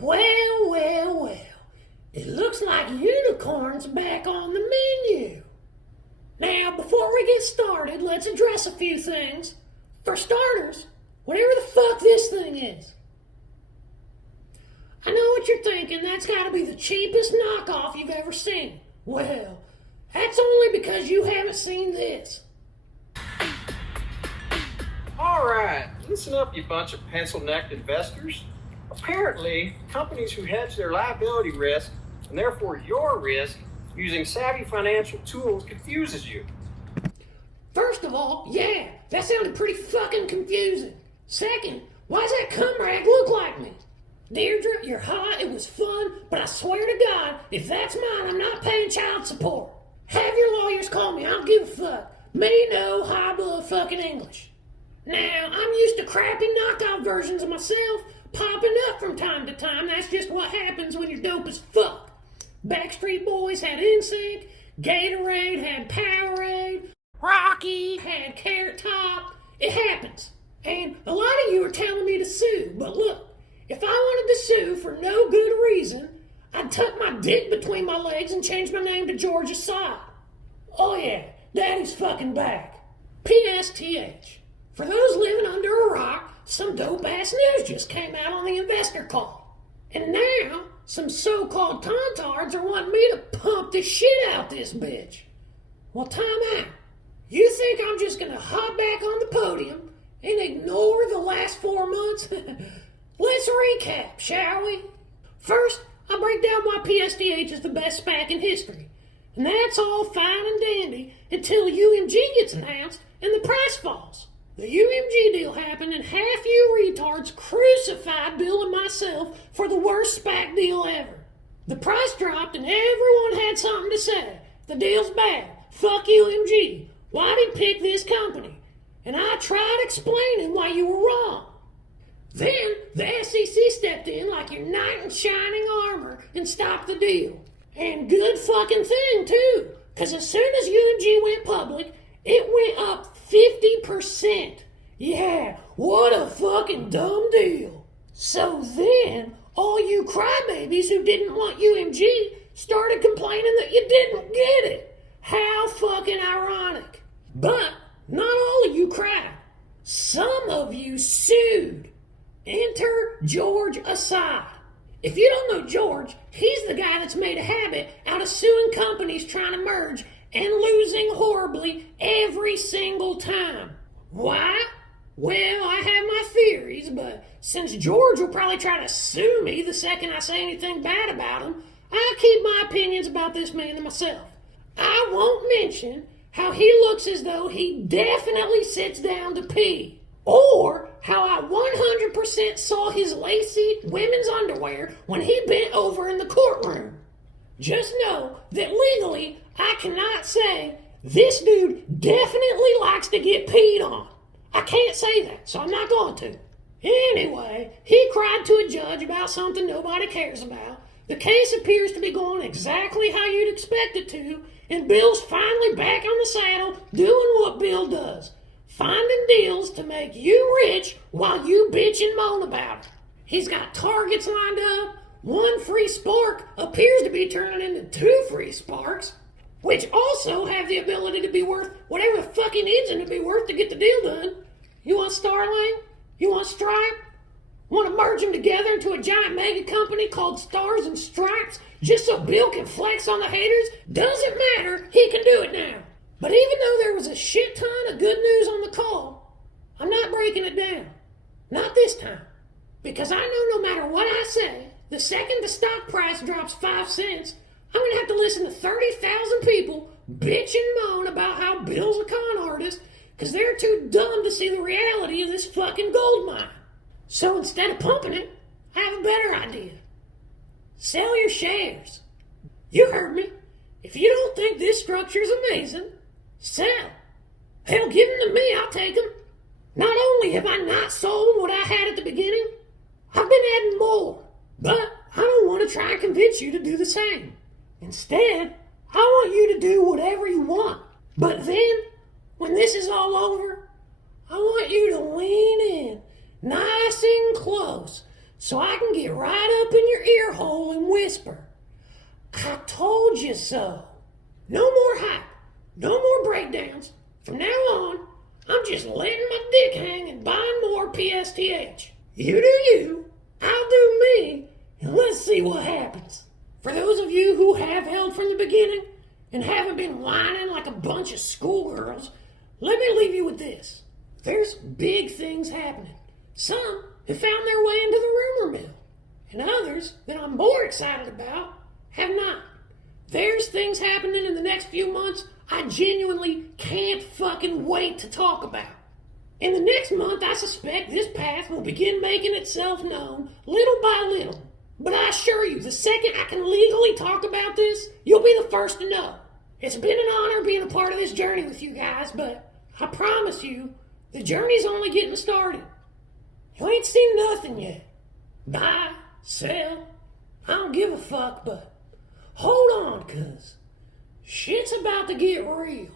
Well, well, well. It looks like unicorn's back on the menu. Now, before we get started, let's address a few things. For starters, whatever the fuck this thing is. I know what you're thinking, that's gotta be the cheapest knockoff you've ever seen. Well, that's only because you haven't seen this. Alright, listen up, you bunch of pencil-necked investors. Apparently, companies who hedge their liability risk, and therefore your risk, using savvy financial tools confuses you. First of all, yeah, that sounded pretty fucking confusing. Second, why does that cum rag look like me? Deirdre, you're hot, it was fun, but I swear to God, if that's mine, I'm not paying child support. Have your lawyers call me, I don't give a fuck. Me no high blood fucking English. Now, I'm used to crappy knockout versions of myself popping up from time to time. That's just what happens when you're dope as fuck. Backstreet Boys had NSYNC, Gatorade had Powerade, Rocky had Carrot Top. It happens. And a lot of you are telling me to sue, but look, if I wanted to sue for no good reason, I'd tuck my dick between my legs and change my name to George Assad. Oh yeah, Daddy's fucking back. PSTH. For those living under a rock, some dope-ass news just came out on the investor call. And now, some so-called tontards are wanting me to pump the shit out this bitch. Well, time out. You think I'm just gonna hop back on the podium and ignore the last 4 months? Let's recap, shall we? First, I'll break down why PSDH is the best SPAC in history. And that's all fine and dandy until UMG gets announced and the price falls. The UMG deal happened and half you retards crucified Bill and myself for the worst SPAC deal ever. The price dropped and everyone had something to say. The deal's bad. Fuck UMG. Why did he pick this company? And I tried explaining why you were wrong. Then the SEC stepped in like your knight in shining armor and stopped the deal. And good fucking thing too, because as soon as UMG went public, it went up 50%. Yeah, what a fucking dumb deal. So then, all you crybabies who didn't want UMG started complaining that you didn't get it. How fucking ironic. But not all of you cried. Some of you sued. Enter George Assad. If you don't know George, he's the guy that's made a habit out of suing companies trying to merge and losing horribly every single time. Why? Well, I have my theories, but since George will probably try to sue me the second I say anything bad about him, I'll keep my opinions about this man to myself. I won't mention how he looks as though he definitely sits down to pee, or how I 100% saw his lacy women's underwear when he bent over in the courtroom. Just know that legally, I cannot say this dude definitely likes to get peed on. I can't say that, so I'm not going to. Anyway, he cried to a judge about something nobody cares about. The case appears to be going exactly how you'd expect it to, and Bill's finally back on the saddle doing what Bill does. Finding deals to make you rich while you bitch and moan about it. He's got targets lined up. One free spark appears to be turning into 2 free sparks, which also have the ability to be worth whatever the fuck he needs them to be worth to get the deal done. You want Starlink? You want Stripe? Want to merge them together into a giant mega company called Stars and Stripes just so Bill can flex on the haters? Doesn't matter, he can do it now. But even though there was a shit ton of good news on the call, I'm not breaking it down. Not this time. Because I know no matter what I say, the second the stock price drops 5 cents, I'm going to have to listen to 30,000 people bitch and moan about how Bill's a con artist because they're too dumb to see the reality of this fucking gold mine. So instead of pumping it, I have a better idea. Sell your shares. You heard me. If you don't think this structure is amazing, sell. Hell, give them to me, I'll take them. Not only have I not sold what I had at the beginning, I've been adding more. But I don't want to try and convince you to do the same. Instead, I want you to do whatever you want. But then, when this is all over, I want you to lean in nice and close so I can get right up in your ear hole and whisper, I told you so. No more hype, no more breakdowns. From now on, I'm just letting my dick hang and buying more PSTH. You do you, I'll do me, and let's see what happens. For those of you who have held from the beginning and haven't been whining like a bunch of schoolgirls, let me leave you with this. There's big things happening. Some have found their way into the rumor mill, and others that I'm more excited about have not. There's things happening in the next few months I genuinely can't fucking wait to talk about. In the next month, I suspect this path will begin making itself known little by little. But I assure you, the second I can legally talk about this, you'll be the first to know. It's been an honor being a part of this journey with you guys, but I promise you, the journey's only getting started. You ain't seen nothing yet. Buy, sell, I don't give a fuck, but hold on, cuz shit's about to get real.